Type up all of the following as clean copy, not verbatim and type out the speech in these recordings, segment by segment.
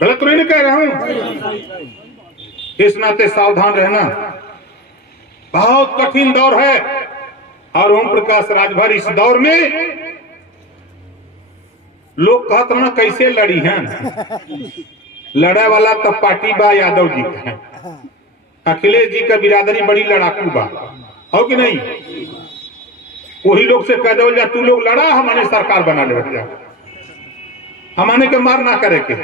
गलत तो नहीं कह रहा हूं। इस नाते सावधान रहना, बहुत कठिन दौर है। और ओम प्रकाश राजभर इस दौर में लोग कहते ना कैसे लड़ी हैं, लड़े वाला तो पार्टी बा यादव जी का है, अखिलेश जी का बिरादरी बड़ी लड़ाकू बा, हो कि नहीं? वही लोग से कह दो जा तू लोग लड़ा, हमारे सरकार बना ले, हमारे के मार ना करे के,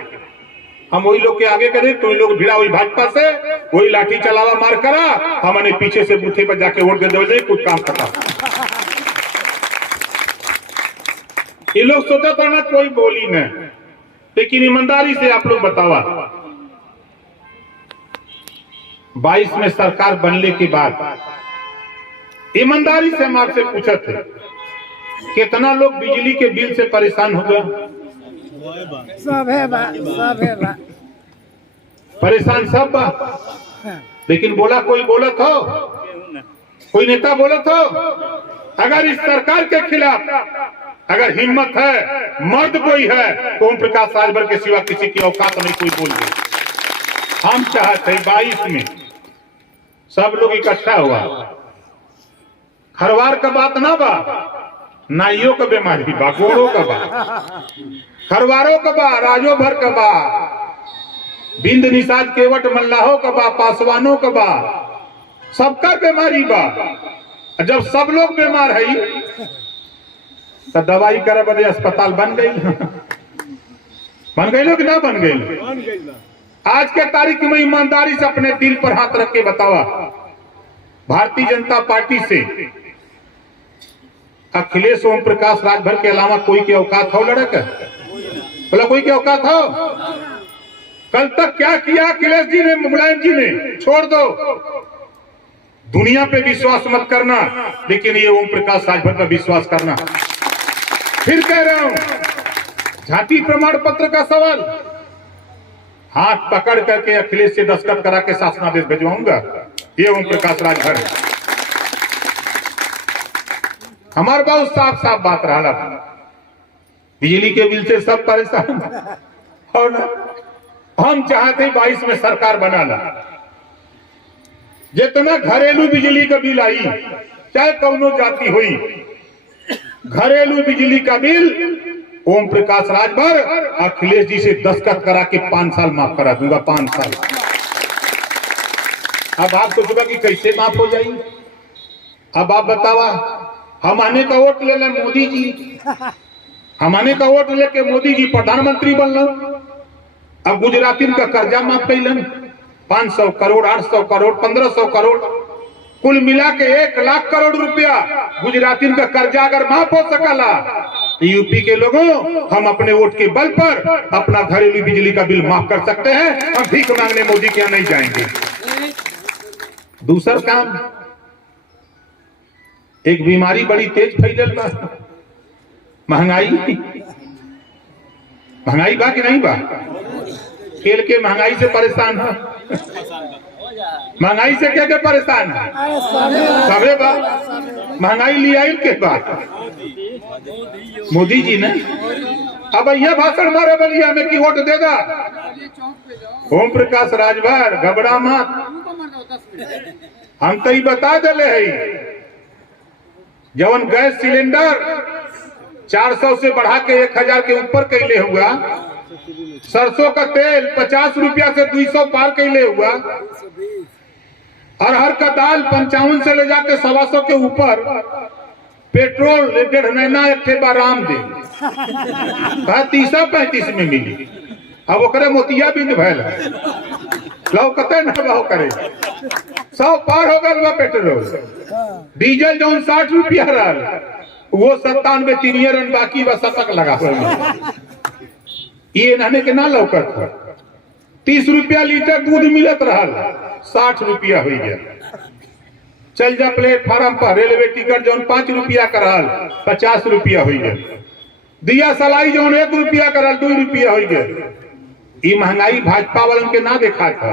हम वही लोग के आगे करे, तो लोग भिड़ा वही भाजपा से, वही लाठी चलावा मार करा, हमारे पीछे से बूथे पर जाके वोट दे दो, कुछ काम करा। ये लोग सोचा था ना कोई बोली न, लेकिन ईमानदारी से आप लोग बतावा, 22 में सरकार बनने के बाद ईमानदारी से हम आपसे पूछे थे, कितना लोग बिजली के बिल से परेशान हो गए? सब है बा। परेशान सब बा, लेकिन बोला कोई बोलत हो, कोई नेता बोलत हो? अगर इस सरकार के खिलाफ अगर हिम्मत है, मर्द कोई है, तो ओम प्रकाश राजभर के सिवा किसी की औकात नहीं कोई बोल दे। हम चाहते 22 में सब लोग इकट्ठा हुआ, खरवार का बात ना बा, नाइयों का बीमारी बा, गोड़ों का बा, खरवारों का बा, राजो भर का बा, बिंद निषाद केवट मल्लाहों का बा, पासवानों का बा, सबका बीमारी बा। जब सब लोग बीमार है तो दवाई करे बदे अस्पताल बन गई, बन गई लोग ना बन गई? आज के तारीख में ईमानदारी से अपने दिल पर हाथ रख के बतावा, भारतीय जनता पार्टी से अखिलेश ओम प्रकाश राजभर के अलावा कोई की औकात हो लड़क? बोला कोई की औकात हो? कल तक क्या किया अखिलेश जी ने, मुलायम जी ने? छोड़ दो, दुनिया पे विश्वास मत करना, लेकिन ये ओम प्रकाश राजभर पर विश्वास करना। फिर कह रहा हूं, जाति प्रमाण पत्र का सवाल, हाथ पकड़ करके अखिलेश से दस्तखत करा के शासनादेश भिजवाऊंगा, ये ओम प्रकाश राजभर है। हमारे बहुत साफ साफ बात रहा, बिजली के बिल से सब परेशान, और हम चाहते 22 में सरकार बना ला, जितना घरेलू बिजली का बिल आई, चाहे कौनो जाति हुई, घरेलू बिजली का बिल ओम प्रकाश राजभर अखिलेश जी से दस्तखत करा के 5 साल माफ करा दूंगा, 5 साल। अब आप सोचोगे कि कैसे माफ हो जाएगी? अब आप बतावा, हमारे का वोट ले ले मोदी जी, हमारे का वोट लेके मोदी जी प्रधानमंत्री बनल, अब गुजराती का कर्जा माफ कैलन, 500 करोड़, 800 करोड़, 1500 करोड़, कुल मिला के 1 लाख करोड़ रुपया गुजराती का कर्जा अगर माफ हो सकला, यूपी के लोगों, हम अपने वोट के बल पर अपना घरेलू बिजली का बिल माफ कर सकते हैं। हम भीख मांगने मोदी के यहाँ नहीं जाएंगे। दूसरा काम, एक बीमारी बड़ी तेज फैलल बा, महंगाई। महंगाई बा कि नहीं बा? खेल के महंगाई से परेशान है, महंगाई से क्या क्या परेशान है? सबे बा। महंगाई लिया के बाद मोदी जी ने अब यह भाषण मारे बलिया में कि वोट देगा ओम प्रकाश राजभर, घबरा मत, हम तो बता दिले है, जवन गैस सिलेंडर 400 से बढ़ा के 1000 के ऊपर कैले हुआ, सरसों का तेल 50 रुपया से 200 पार कैले हुआ, अरहर का दाल 55 से ले जाके 125 के ऊपर, पेट्रोल 1.5 महीना एक राम दे 30-35 में मिली, अब ओकरे मोतिया बिंद भैल लौकते न भाव करे 100 पार हो गया पेट्रोल। डीजल जो 60 रुपया रहा, वो 97 3 रन बाकी बस शतक लगा हुआ, ये नहने के ना लौकत है। 30 रुपया लीटर दूध मिलत रहा, 60 रुपया हो गया। चल जा प्लेटफार्म पर, रेलवे टिकट जो 5 रुपया का रहा 50 रुपया हो गया। दिया सलाई जो 1 रुपया का रहा 2 रुपया हो गया। ये महंगाई भाजपा वालों के ना देखा था।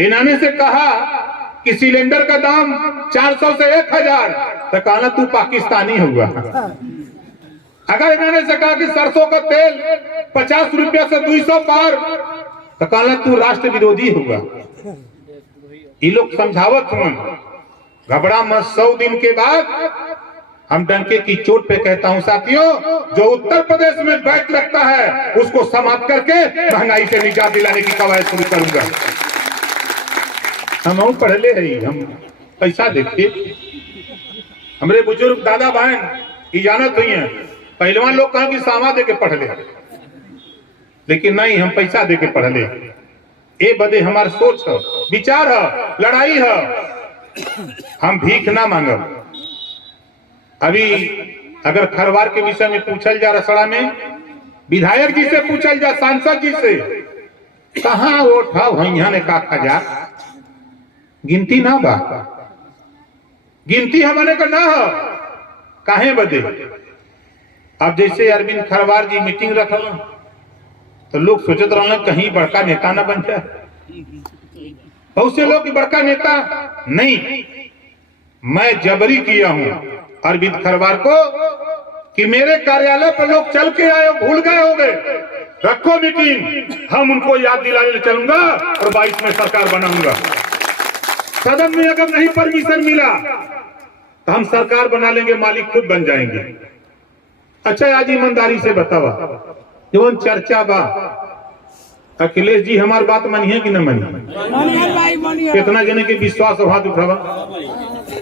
इन्होंने से कहा कि सिलेंडर का दाम 400 से 1000, तो कहना तू पाकिस्तानी हुआ। अगर इन्होंने से कहा कि सरसों का तेल 50 रुपया से 200 पार, तो कहला तू राष्ट्र विरोधी होगा। ये लोग समझावत हुआ, घबरा मत। 100 दिन के बाद हम डंके की चोट पे कहता हूं साथियों, जो उत्तर प्रदेश में बैठ लगता है उसको समाप्त करके महंगाई से निजात दिलाने की कवायद शुरू करूंगा। हम पढ़ले है, हम पैसा देखिए, हमारे बुजुर्ग दादा बहन की जानत हुई है। पहलवान लोग कहा कि सामा दे के पढ़ ले, लेकिन नहीं, हम पैसा दे के पढ़ ले। ए बदे हमार सोच है, विचार है, लड़ाई है। हम भीख ना मांगब। अभी अगर खरवार के विषय में पूछल जा, रसड़ा में विधायक जी से पूछल जा, सांसद जी से, कहाँ वोट है भैया ने का खजा, गिनती ना बा, गिनती हमारे का ना हो, काहे बदे। अब जैसे अरविंद खरवार जी मीटिंग रखल तो लोग सोचत रहे कहीं बड़का नेता ना बन जाए। बहुत से लोग बड़का नेता नहीं, मैं जबरी किया हूं अरविंद खरवार को कि मेरे कार्यालय पर लोग चल के आए, भूल गए हो गए, रखो मीटिंग, हम उनको याद दिलाने चलूंगा और 22 में सरकार बनाऊंगा। सदन में अगर नहीं परमिशन मिला तो हम सरकार बना लेंगे, मालिक खुद बन जाएंगे। अच्छा आज ईमानदारी से बतावा, जो चर्चा बा, अखिलेश जी हमार बात मानिए कि न मानिए? कितना जने के विश्वास और हाथ उठावा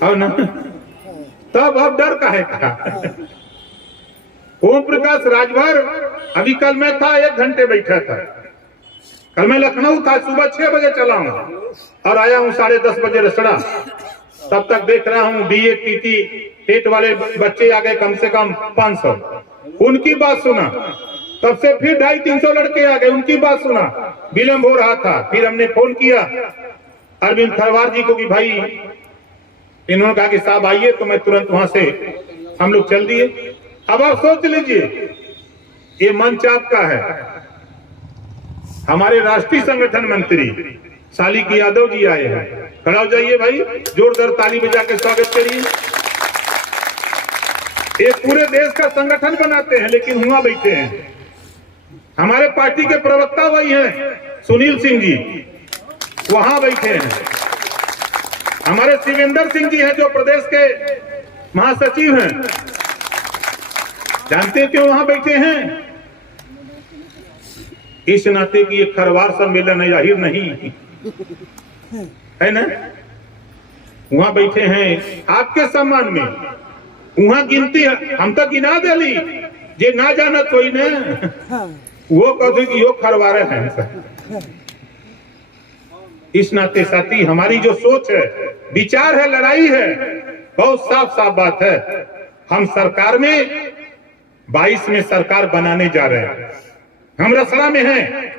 और ना, तब अब डर का है क्या? ओम प्रकाश राजभर, अभी कल मैं था 1 घंटे बैठा था, कल मैं लखनऊ था, सुबह 6 बजे चला हूं और आया हूं 10:30 बजे रसड़ा। तब तक देख रहा हूं बीए टीटी टेट वाले बच्चे आ गए, कम से कम 500, उनकी बात सुना। तब से फिर 250-300 लड़के आ गए, उनकी बात सुना, विलंब हो रहा था। फिर हमने फोन किया अरविंद खरवार जी को कि भाई, इन्होंने कहा कि साहब आइए, तो मैं तुरंत वहां से हम लोग चल दिए। अब आप सोच लीजिए, ये मंच आपका है। हमारे राष्ट्रीय संगठन मंत्री शालिक यादव जी आए हैं, खड़ा हो जाइए भाई, जोरदार ताली बजा के स्वागत करिए। ये पूरे देश का संगठन बनाते हैं, लेकिन हुआ बैठे हैं। हमारे पार्टी के प्रवक्ता वही हैं सुनील सिंह जी, वहां बैठे हैं। हमारे शिवेंद्र सिंह जी हैं जो प्रदेश के महासचिव हैं, जानते हैं क्यों वहां बैठे हैं? इस नाते की एक खरवार सम्मेलन है, जाहिर नहीं है ना, वहां बैठे हैं आपके सम्मान में। वहां गिनती है, हम तो गिना दिली, जे ना जानत कोई ने वो कहते कि यो खरवारे हैं। इस नाते साथी हमारी जो सोच है, विचार है, लड़ाई है, बहुत साफ साफ बात है। हम सरकार में 22 में सरकार बनाने जा रहे हैं, हम रसड़ा में हैं।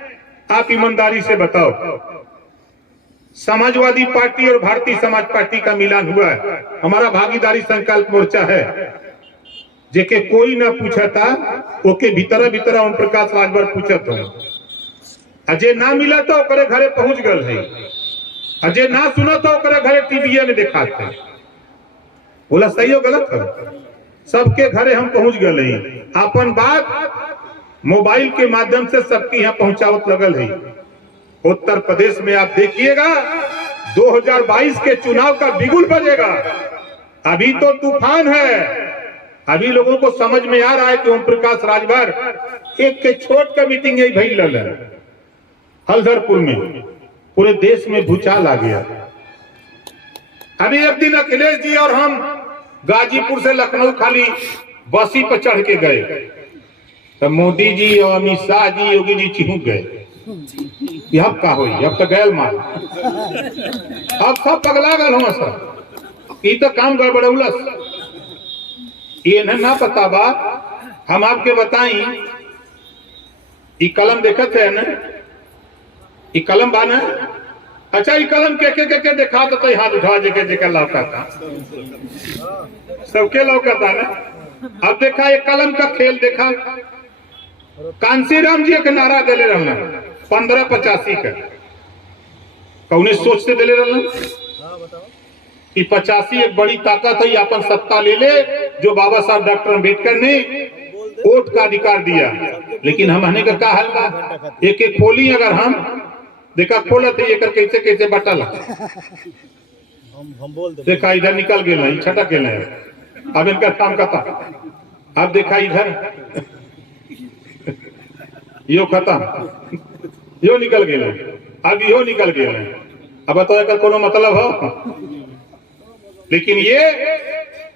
आप ईमानदारी से बताओ, समाजवादी पार्टी और भारतीय समाज पार्टी का मिलान हुआ है, हमारा भागीदारी संकल्प मोर्चा है, जेके कोई ना पूछा था, ओके भीतर भीतर ओम प्रकाश राजभर पूछत हो। अजय ना मिला तो ओकरे घरे पहुंच गल है, अजय ना सुना तो ओकरे घरे टीवीए में दिखाते। बोला सही हो गलत है? सबके घरे हम पहुंच गए हैं, अपन बात मोबाइल के माध्यम से सबके यहाँ पहुंचावत लगल है। उत्तर प्रदेश में आप देखिएगा 2022 के चुनाव का बिगुल बजेगा। अभी तो तूफान है, अभी लोगों को समझ में आ रहा है कि ओम प्रकाश राजभर एक के छोट का मीटिंग यही भई लल है हल्दरपुर में, पूरे देश में भूचाल आ गया। अभी एक दिन अखिलेश जी और हम गाजीपुर से लखनऊ खाली बसी पर चढ़ के गए, तो मोदी जी और अमित शाह जी, योगी जी चिहुक गए। अब का हुई, अब तो गैल मार, अब सब पगला गल हो सर, ये तो काम गड़बड़ौलस। ये ना पता बा, हम आपके बताई, ये कलम देखत है ना, ये कलम बा ना। अच्छा ये कलम के देखा तो हाथ उठा जेके लौका था, सबके लौका था ना। अब देखा ये कलम का खेल देखा, कांसीराम जी एक नारा दिले रहना 1585 का, कौने सोच से दिले रहना कि 85 एक बड़ी ताकत है, अपन सत्ता ले ले, जो बाबा साहब डॉक्टर अम्बेडकर ने वोट का अधिकार दिया। लेकिन हम हने का हल बा, एक खोली अगर हम देखा खोला थे ये कर कैसे कैसे बटला हम बोल दे देखा इधर निकल गए छटक गए। अब इनका काम करता। अब देखा इधर यो खत्म, यो निकल गए, अब यो निकल गए। अब बताओ का कोनो मतलब हो? लेकिन ये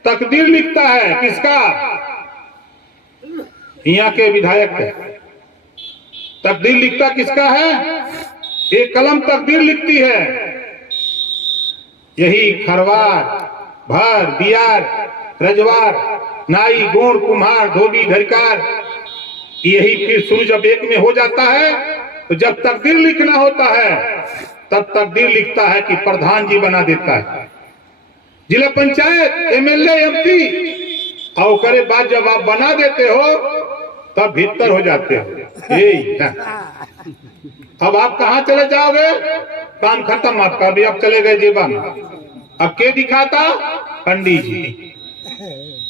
तकदीर लिखता है किसका? यहाँ के विधायक है। तकदीर लिखता किसका है? एक कलम तकदीर लिखती है। यही खरवार, भर, बियार, रजवार, नाई, गोड़, कुम्हार, धोबी, धरिकार, यही फिर शुरू जब एक में हो जाता है तो जब तकदीर लिखना होता है तब तकदीर लिखता है कि प्रधान जी बना देता है, जिला पंचायत, एमएलए, एमपी, और करे बाद जब आप बना देते हो तब भीतर हो जाते हो। यही है। अब आप कहाँ चले जाओगे? काम खत्म आपका भी। अब चले गए जेबा में। अब के दिखाता? पंडित जी।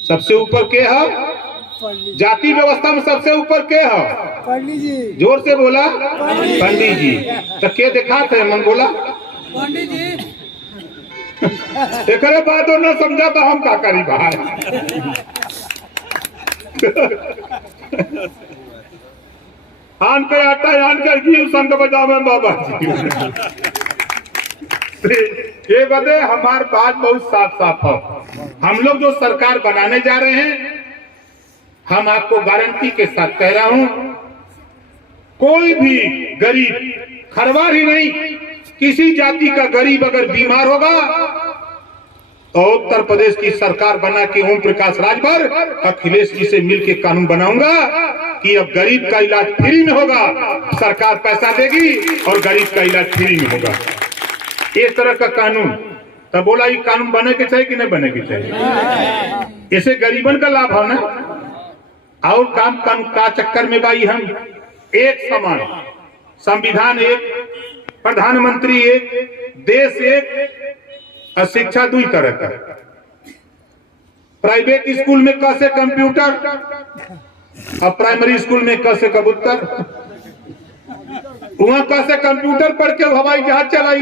सबसे ऊपर के है? जाति व्यवस्था में सबसे ऊपर के है? पंडित जी। जोर से बोला पंडित जी। तो के दिखाते मन बोला पंडित जी। एक बात और न समझा तो हम का करी भाई। आन के आटा आन के घी संग बजावे बाबा जी। ये बदे हमार बात बहुत साफ साफ हो। हम लोग जो सरकार बनाने जा रहे हैं, हम आपको गारंटी के साथ कह रहा हूं, कोई भी गरीब, खरवार ही नहीं, किसी जाति का गरीब अगर बीमार होगा तो उत्तर प्रदेश की सरकार बना के ओम प्रकाश राजभर अखिलेश जी से मिलकर कानून बनाऊंगा कि अब गरीब का इलाज फ्री में होगा। सरकार पैसा देगी और गरीब का इलाज फ्री में होगा। इस तरह का कानून। तब बोला ये कानून बने के चाहिए कि नहीं बने के चाहिए? इसे गरीबन का लाभ है ना। और काम का चक्कर में भाई हम एक समान, संविधान एक, प्रधानमंत्री एक, देश एक, और शिक्षा दुई तरह का। प्राइवेट स्कूल में कैसे कंप्यूटर, और प्राइमरी स्कूल में कैसे कबूतर। वहां कैसे कंप्यूटर पढ़ के हवाई जहाज चलाई,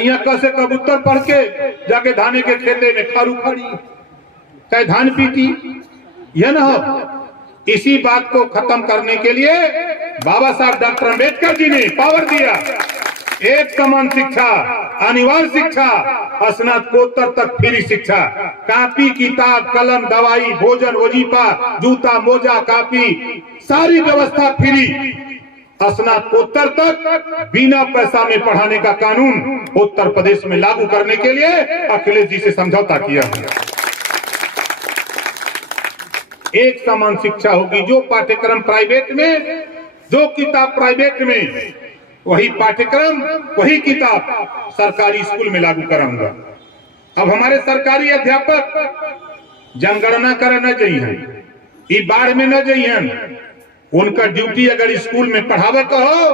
यहाँ कैसे कबूतर पढ़ के जाके धाने के खेते में खारू खड़ी चाहे धान पीटी। यह न हो। इसी बात को खत्म करने के लिए बाबा साहब डॉक्टर अम्बेडकर जी ने पावर दिया। एक समान शिक्षा, अनिवार्य शिक्षा, स्नातकोत्तर तक फ्री शिक्षा, कापी, किताब, कलम, दवाई, भोजन, वजीफा, जूता, मोजा, कापी, सारी व्यवस्था फ्री। स्नातकोत्तर तक बिना पैसा में पढ़ाने का कानून उत्तर प्रदेश में लागू करने के लिए अखिलेश जी से समझौता किया। एक समान शिक्षा होगी। जो पाठ्यक्रम प्राइवेट में, जो किताब प्राइवेट में, वही पाठ्यक्रम, वही किताब सरकारी स्कूल में लागू कराऊंगा। अब हमारे सरकारी अध्यापक जनगणना करे न जाइए, बाढ़ में न जाइए। उनका ड्यूटी अगर स्कूल में पढ़ावे का हो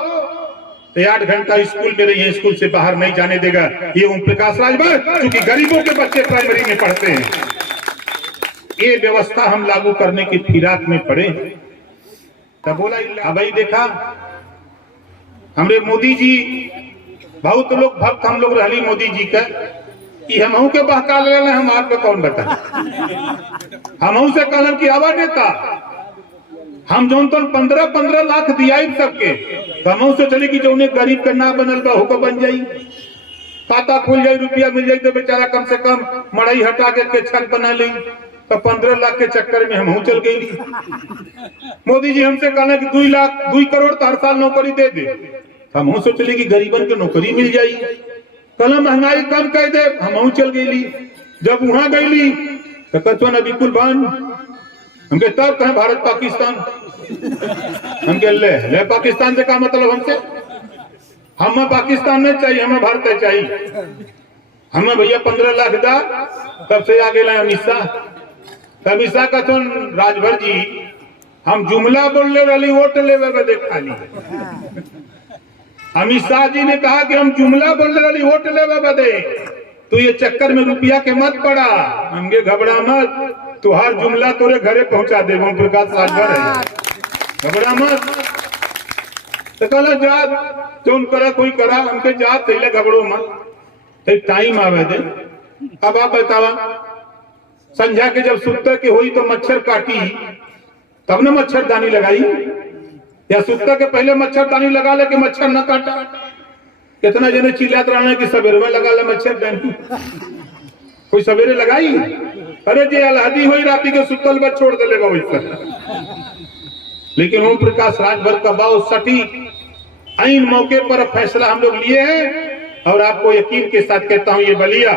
तो 8 घंटा स्कूल में रहिए, स्कूल से बाहर नहीं जाने देगा ये ओम प्रकाश राजभर, क्योंकि गरीबों के बच्चे प्राइमरी में पढ़ते हैं। ये व्यवस्था हम लागू करने की फिराक में पड़े। तब बोला अब भाई देखा हमरे मोदी जी, बहुत लोग भक्त हम लोग रहली मोदी जी का, हम के बहका ले, हम आपको कौन बता। हम से कहलन की आवाज देता, हम जो 15-15 लाख दिया सबके, तो हम से चले कि जो गरीब का ना बनल बा होकर बन जाई, खाता खुल जाये, रुपया मिल जाये, तो बेचारा कम से कम मड़ई हटा के छत बना ली। तो 15 लाख के चक्कर में हम चल गई। मोदी जी हमसे कहना कि 2 करोड़ तो हर साल नौकरी दे दे। हम सोचले कि गरीबन के नौकरी मिल जाई, कल महंगाई कम कर दे। हम चल गई। जब वहां गई तो कचवन अभी कुल बन, हमके तब कहे भारत पाकिस्तान, हमके ले पाकिस्तान से का मतलब हमसे, हमें पाकिस्तान नहीं चाहिए, हमें भारत चाहिए। हमें भैया 15 लाख दा, तब से आगे लाए अमित शाह। तब ईसा का तो राजभर जी हम जुमला बोल ले रही, वोट ले बदे खाली। अमित शाह जी ने कहा कि हम जुमला बोल रही, वोट ले बदे, तो ये चक्कर में रुपया के मत पड़ा, हमगे घबरा मत, तुहार जुमला तोरे घरे पहुंचा दे। ओम प्रकाश राजभर है, घबरा मत। तो कहला जात जो करा कोई करा हमके जात पहले घबड़ो मत टाइम आवे दे। अब आप बतावा संझा के जब सुत्ता के हुई तो मच्छर काटी तब न मच्छरदानी लगाई, या सुत्ता के पहले मच्छरदानी लगा ले कि मच्छर न काटा। कितना जने चिल्लात रहना कि सवेरे में लगा ले मच्छरदानी, कोई सवेरे लगाई? अरे जे अलहदी हुई राती के सुतल पर छोड़ दे लेगा वैसा। लेकिन ओम प्रकाश राजभर का बहुत सटीक आइन मौके पर फैसला हम लोग लिए हैं, और आपको यकीन के साथ कहता हूं ये बलिया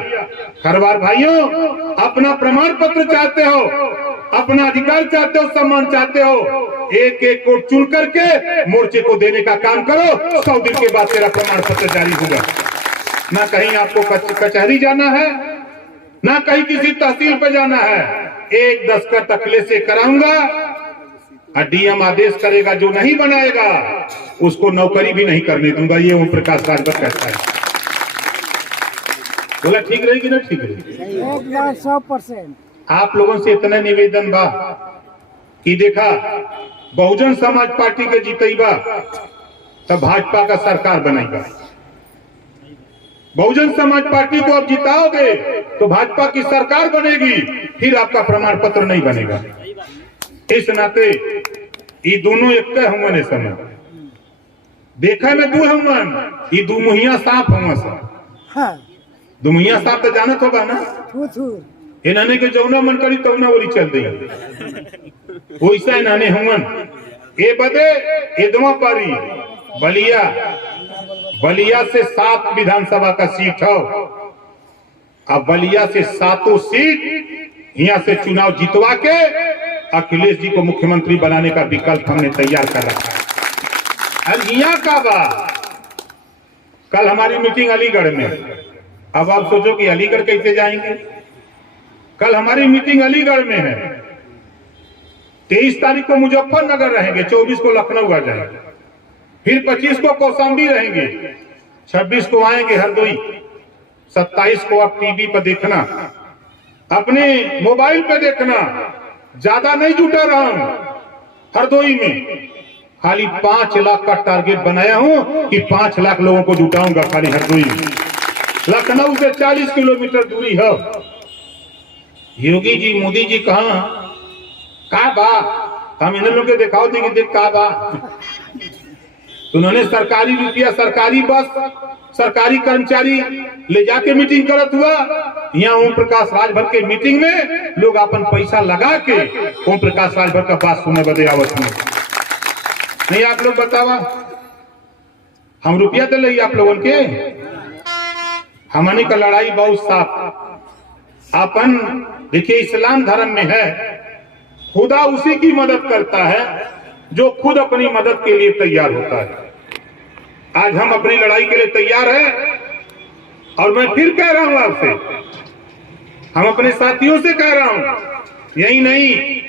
खरवार भाइयों, अपना प्रमाण पत्र चाहते हो, अपना अधिकार चाहते हो, सम्मान चाहते हो, एक एक को चुन करके मोर्चे को देने का काम करो। 100 दिन के बाद तेरा प्रमाण पत्र जारी होगा। ना कहीं आपको कचहरी जाना है, ना कहीं किसी तहसील पे जाना है। एक दस्तखत अखिले से कराऊंगा, डीएम आदेश करेगा, जो नहीं बनाएगा उसको नौकरी भी नहीं करने दूंगा। ये ओम प्रकाश राजभर कहता है। बोला ठीक रहेगी ना? ठीक रहेगी 100%। आप लोगों से इतना निवेदन बा कि देखा बहुजन समाज पार्टी के जीतेगा तब भाजपा का सरकार बनेगा। बहुजन समाज पार्टी को अब जिताओगे तो भाजपा की सरकार बनेगी, फिर आपका प्रमाण पत्र नहीं बनेगा। इस नाते ये दोनों एक हुआ समय देखा में दू हुआ, ये दू मुहिया साफ हुआ सब। दुमिया साहब तो जानत होगा ना, इन्होंने के जौना मन करी तौना वरी चल दी, वैसा इन्होंने हुमन ए बदे एदमा पारी बलिया से 7 विधानसभा का सीट हो। अब बलिया से 7 सीट यहाँ से चुनाव जितवा के अखिलेश जी को मुख्यमंत्री बनाने का विकल्प हमने तैयार कर रखा है। अब यहाँ का बात, कल हमारी मीटिंग अलीगढ़ में। अब आप सोचो कि अलीगढ़ कैसे जाएंगे? कल हमारी मीटिंग अलीगढ़ में है, 23 तारीख को मुजफ्फरनगर रहेंगे, 24 को लखनऊ आ जाएंगे, फिर 25 को कौशाम्बी रहेंगे, 26 को आएंगे हरदोई, 27 को आप टीवी पर देखना, अपने मोबाइल पे देखना। ज्यादा नहीं जुटा रहा हूं हरदोई में, खाली 5 लाख का टारगेट बनाया हूं कि 5 लाख लोगों को जुटाऊंगा खाली हरदोई में। लखनऊ से 40 किलोमीटर दूरी है। योगी जी मोदी जी कहा का बा, हम इन लोग के दिखाओ थे कि देख का बा। उन्होंने सरकारी रुपया, सरकारी बस, सरकारी कर्मचारी ले जाके मीटिंग करत हुआ। यहाँ ओम प्रकाश राजभर के मीटिंग में लोग अपन पैसा लगा के ओम प्रकाश राजभर का बात सुनने बदे आवत में नहीं। आप लोग बतावा, हम रुपया दे ले आप लोगों के? हमने का लड़ाई बहुत साफ अपन देखिए, इस्लाम धर्म में है खुदा उसी की मदद करता है जो खुद अपनी मदद के लिए तैयार होता है। आज हम अपनी लड़ाई के लिए तैयार हैं, और मैं फिर कह रहा हूं आपसे, हम अपने साथियों से कह रहा हूं, यही नहीं,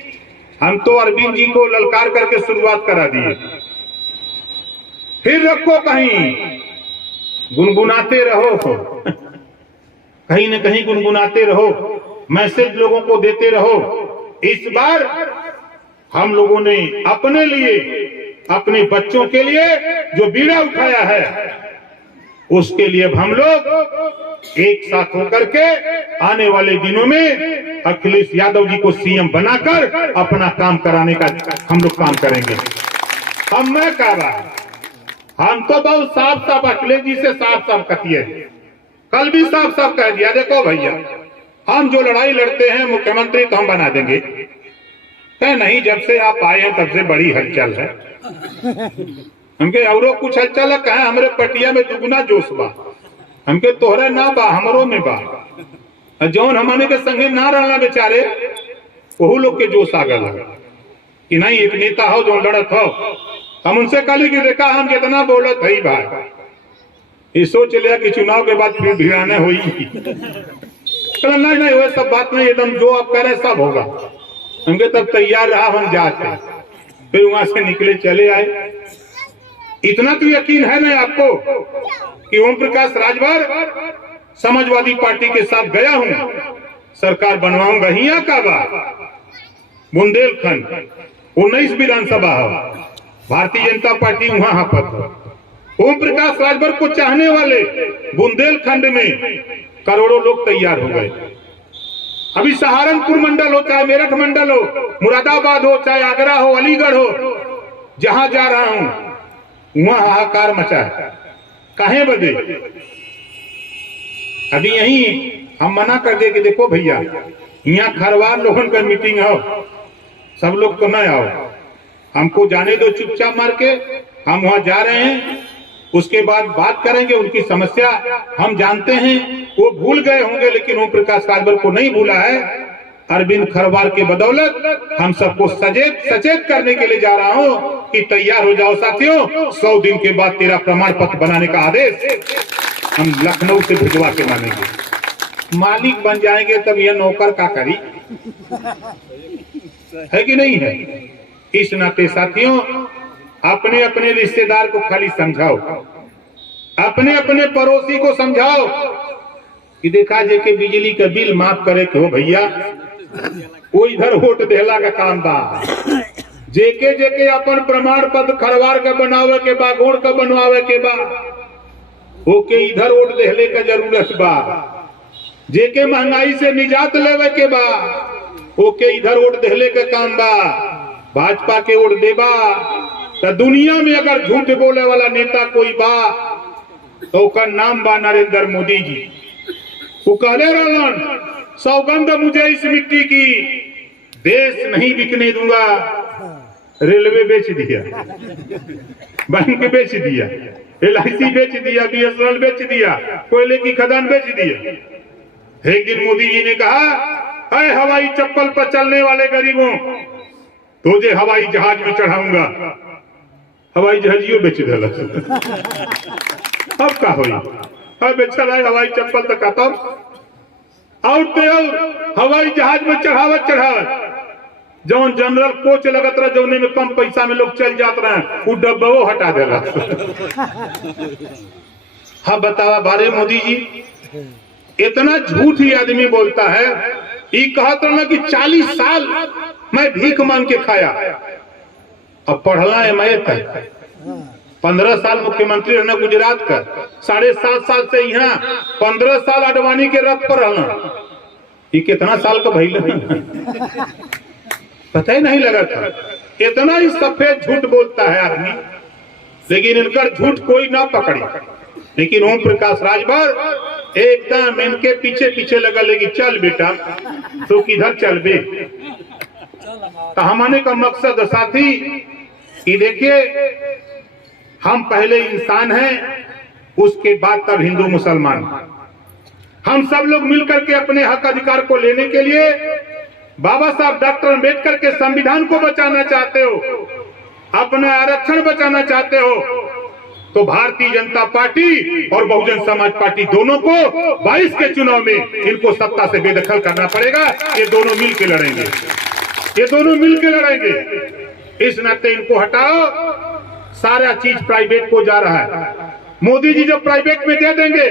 हम तो अरविंद जी को ललकार करके शुरुआत करा दिए। फिर रखो कहीं, गुनगुनाते रहो, कहीं न कहीं गुनगुनाते रहो, मैसेज लोगों को देते रहो। इस बार हम लोगों ने अपने लिए, अपने बच्चों के लिए जो बीड़ा उठाया है, उसके लिए हम लोग एक साथ होकर के आने वाले दिनों में अखिलेश यादव जी को सीएम बनाकर अपना काम कराने का हम लोग काम करेंगे। मैं कह रहा, हम तो बहुत साफ साफ अखिलेश जी से साफ साफ कहिए, कल भी साफ साफ कह दिया, देखो भैया हम जो लड़ाई लड़ते हैं मुख्यमंत्री तो हम बना देंगे। नहीं, जब से आप आए हैं तब से बड़ी हलचल है। हमके औरो कुछ हलचल है, कहे हमरे पटिया में दुगुना जोश बा, हमके तोहरे ना बा, हमरो में बा। जौन हमारे के संगे ना रहना बेचारे, वहू लोग के जोश आ गया कि नहीं एक नेता हो जो लड़त हो। हम उनसे कल कि देखा हम कितना बोलत है भाई, ये सोच लिया कि चुनाव के बाद फिर भिड़ाने हुई। नहीं नहीं, वो सब बात नहीं, एकदम जो आप कह रहे सब होगा। हमके तब तैयार रहा, हम जाते, फिर वहां से निकले चले आए। इतना तो यकीन है ना आपको कि ओम प्रकाश राजभर समाजवादी पार्टी के साथ गया हूं, सरकार बनवाऊंगा। हिया का बा बुंदेलखंड 19 विधानसभा हो, भारतीय जनता पार्टी वहां हापत हो। ओम प्रकाश राजभर को चाहने वाले बुंदेलखंड में करोड़ों लोग तैयार हो गए। अभी सहारनपुर मंडल हो, चाहे मेरठ मंडल हो, मुरादाबाद हो, चाहे आगरा हो, अलीगढ़ हो, जहां जा रहा हूं वहां हाहाकार मचा है। काहे बदे? अभी यही हम मना कर दे कि देखो भैया, यहाँ खरवार लोगों का मीटिंग हो, सब लोग तो न आओ, हमको जाने दो चुपचाप मार के। हम वहां जा रहे हैं, उसके बाद बात करेंगे। उनकी समस्या हम जानते हैं, वो भूल गए होंगे, लेकिन ओम प्रकाश राजभर को नहीं भूला है। अरविंद खरवार के बदौलत हम सबको सचेत करने के लिए जा रहा हूं कि तैयार हो जाओ साथियों, 100 दिन के बाद तेरा प्रमाण पत्र बनाने का आदेश हम लखनऊ से भिजवा के मानेंगे। मालिक बन जाएंगे तब यह नौकर का करी, है कि नहीं है? इस नाते साथियों, अपने अपने रिश्तेदार को खाली समझाओ, अपने अपने पड़ोसी को समझाओ कि देखा जे के बिजली का बिल माफ करे के हो भैया, वो इधर वोट देला का काम बा। जेके जेके अपन प्रमाण पत्र खरवार का बनावे के बा, गोड़ का बनवावे के बा, ओके इधर वोट देहले का जरूरत बा। जेके महंगाई से निजात लेवे के बा, ओके इधर वोट देहले का काम बा। भाजपा के वोट देबा तो दुनिया में अगर झूठ बोले वाला नेता कोई बा तो उसका नाम बा नरेंद्र मोदी जी। वो कहले रहलन, सौगंध मुझे इस मिट्टी की, देश नहीं बिकने दूंगा। रेलवे बेच दिया, बैंक बेच दिया, LIC बेच दिया, BSNL बेच दिया, कोयले की खदान बेच दिया। एक दिन मोदी जी ने कहा, अरे हवाई चप्पल पर चलने वाले गरीबों, तुझे हवाई जहाज में चढ़ाऊंगा। हवाई जहाजियों बेच दिला। अब का होई? अब चला हवाई चप्पल तक खत्म, और ते और हवाई जहाज में चढ़ावत जौन जनरल कोच लगत रहा, जौने में कम पैसा में लोग चल जात रहे, वो डब्बा वो हटा देला। हाँ बतावा बारे मोदी जी, इतना झूठ ही आदमी बोलता है। ये कहता ना कि 40 साल मैं भीख मांग के खाया, अब पढ़ला है मैं तक 15 साल मुख्यमंत्री रहना गुजरात का, 7.5 साल से यहाँ 15 साल अडवाणी के रथ पर रहना। ये कितना साल का भइल पता ही नहीं लगा था। इतना ही सफेद झूठ बोलता है आदमी, लेकिन इनका झूठ कोई ना पकड़ी। लेकिन ओम प्रकाश राजभर एकदम इनके पीछे पीछे लगा, लेगी चल बेटा तो किधर चल बे। तो हमारे का मकसद साथी कि देखिए, हम पहले इंसान हैं, उसके बाद तब हिंदू मुसलमान। हम सब लोग मिलकर के अपने हक अधिकार को लेने के लिए बाबा साहब डॉक्टर अम्बेडकर के संविधान को बचाना चाहते हो, अपना आरक्षण बचाना चाहते हो, तो भारतीय जनता पार्टी और बहुजन समाज पार्टी दोनों को 22 के चुनाव में इनको सत्ता से बेदखल करना पड़ेगा। ये दोनों मिल के लड़ेंगे, ये दोनों मिल के लड़ेंगे। इस नाते इनको हटाओ। सारा चीज प्राइवेट को जा रहा है। मोदी जी जब प्राइवेट में दे देंगे,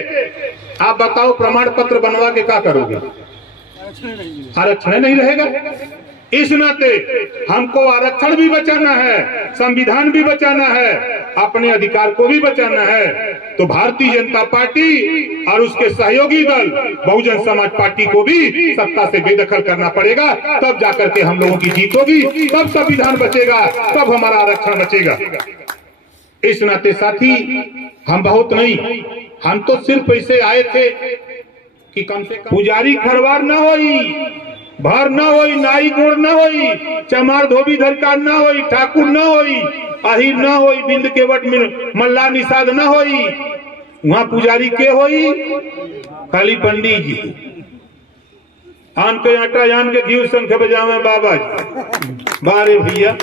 आप बताओ प्रमाण पत्र बनवा के क्या करोगे? आरक्षण नहीं रहेगा। इस नाते हमको आरक्षण भी बचाना है, संविधान भी बचाना है, अपने अधिकार को भी बचाना है। तो भारतीय जनता पार्टी और उसके सहयोगी दल बहुजन समाज पार्टी को भी सत्ता से बेदखल करना पड़ेगा। तब जाकर के हम लोगों की जीत होगी, तब संविधान बचेगा, तब हमारा आरक्षण बचेगा। इस नाते साथी, हम बहुत नहीं, हम तो सिर्फ ऐसे आए थे कि कम से कम पुजारी खरवार ना होई, भर ना होई, नाई गोड़ ना होई, चमार धोबी धरकार ना होई, ठाकुर ना होई, अहिर ना होई, बिंद केवट में मल्ला निषाद ना होई। वहां पुजारी के होई? खाली पंडित जी। आन के आटा जान के घी संख्या बजावे बाबा जी। बारे भैया,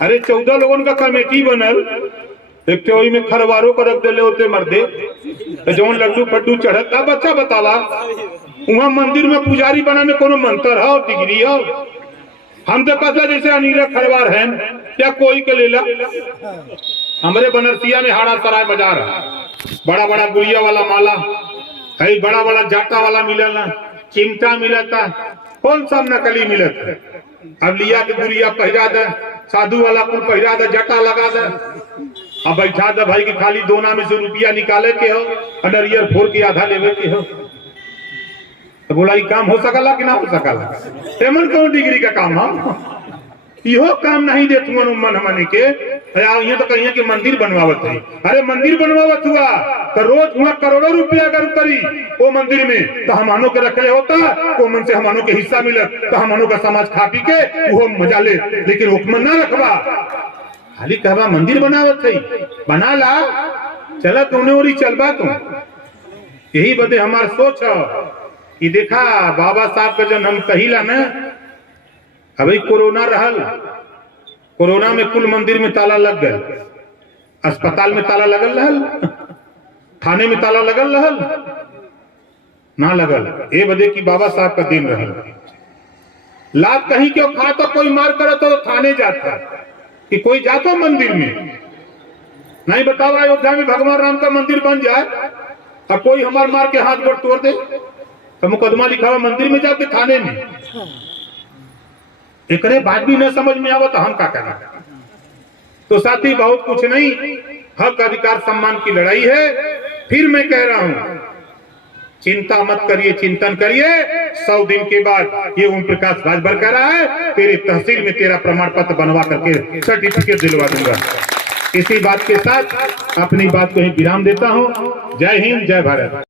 अरे 14 लोगों का कमेटी बनल, एक तो में खरवारों को रख दे होते मर्दे, जौन लड्डू फड्डू चढ़त। अब अच्छा बतावा, वहां मंदिर में पुजारी बनाने कोनो मंत्र हो, डिग्री हो? हम तो कहता जैसे अनिल खरवार है या कोई के लेला। हमारे बनरसिया में हाड़ा सराय बाजार है, बड़ा बड़ा गुड़िया वाला माला है, बड़ा बड़ा जाटा वाला मिलना, चिमटा मिलता, कौन सब नकली मिलता है। अब लिया के गुड़िया पहरा दे, साधु वाला कुल पहिरा दे, जटा लगा दे, अब बैठा दे भाई कि खाली दोना में से रुपया निकाले के हो, अनरियर फोर के आधा लेवे के हो। तो बोला ये काम हो सकला कि ना हो सकला? एमन कौन डिग्री का काम है? इहो काम नहीं दे तुम मन मने के ये तो कहिए कि मंदिर बनवावत है। अरे मंदिर बनवावत हुआ तो रोज वहां करोड़ों रुपया अगर करी वो मंदिर में तो हमानों के रखले होता, वो मन से हमानों के हिस्सा मिलत तो हमानों का समाज खा पी के वो मजा ले, लेकिन हुक्म ना रखबा, खाली कहवा मंदिर बनावत है, बना ला चला तूने और चलबा तुम। यही बदे हमार सोच है कि देखा बाबा साहब का जब हम कहिला ना, अभी कोरोना रहल, कोरोना में कुल मंदिर में ताला लग गए, अस्पताल में ताला लगल रहल, थाने में ताला लगल रहल ना लगल, ये बदे कि बाबा साहब का दिन रहल। लात कहीं क्यों खा तो कोई मार करे तो थाने जाता कि कोई जाता मंदिर में नहीं। बताओ अयोध्या में भगवान राम का मंदिर बन जाए और कोई हमार मार के हाथ गोड़ तोड़ दे तो मुकदमा लिखा हुआ मंदिर में जाके थाने में। एकरे बात भी न समझ में आवा तो हम क्या करें? तो साथी बहुत कुछ नहीं, हक अधिकार सम्मान की लड़ाई है। फिर मैं कह रहा हूं चिंता मत करिए, चिंतन करिए, 100 दिन के बाद ये ओम प्रकाश राजभर कह रहा है तेरे तहसील में तेरा प्रमाण पत्र बनवा करके सर्टिफिकेट दिलवा दूंगा। इसी बात के साथ अपनी बात को ही विराम देता हूं। जय हिंद, जय भारत।